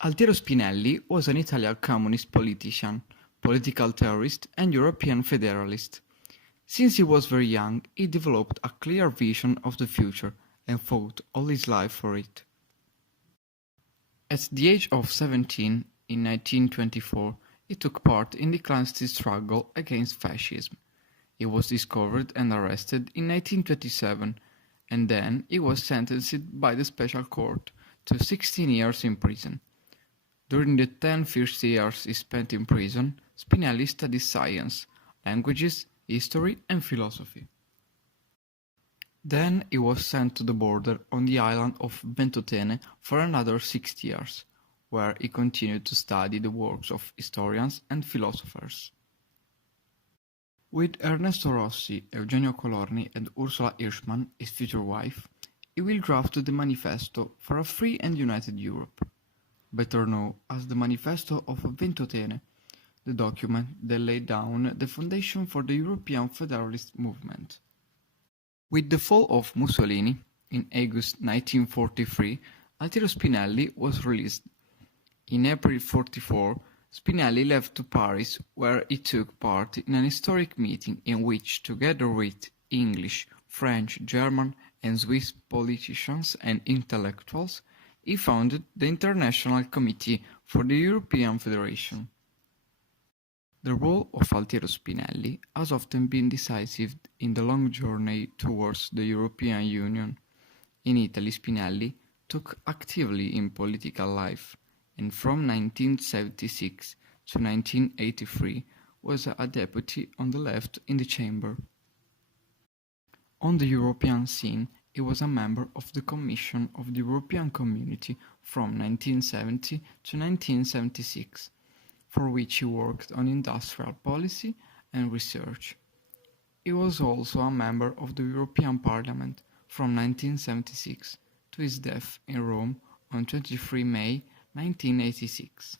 Altiero Spinelli was an Italian communist politician, political theorist and European federalist. Since he was very young, he developed a clear vision of the future and fought all his life for it. At the age of 17, in 1924, he took part in the clandestine struggle against fascism. He was discovered and arrested in 1927, and then he was sentenced by the Special Court to 16 years in prison. During the 10 first years he spent in prison, Spinelli studied science, languages, history and philosophy. Then he was sent to the border on the island of Ventotene for another 6 years, where he continued to study the works of historians and philosophers. With Ernesto Rossi, Eugenio Colorni and Ursula Hirschman, his future wife, he will draft the Manifesto for a Free and United Europe, better known as the Manifesto of Ventotene, the document that laid down the foundation for the European Federalist movement. With the fall of Mussolini, in August 1943, Altiero Spinelli was released. In April 1944, Spinelli left to Paris, where he took part in an historic meeting in which, together with English, French, German and Swiss politicians and intellectuals, he founded the International Committee for the European Federation. The role of Altiero Spinelli has often been decisive in the long journey towards the European Union. In Italy, Spinelli took actively in political life, and from 1976 to 1983 was a deputy on the left in the chamber. On the European scene, he was a member of the Commission of the European Community from 1970 to 1976, for which he worked on industrial policy and research. He was also a member of the European Parliament from 1976 to his death in Rome on 23 May 1986.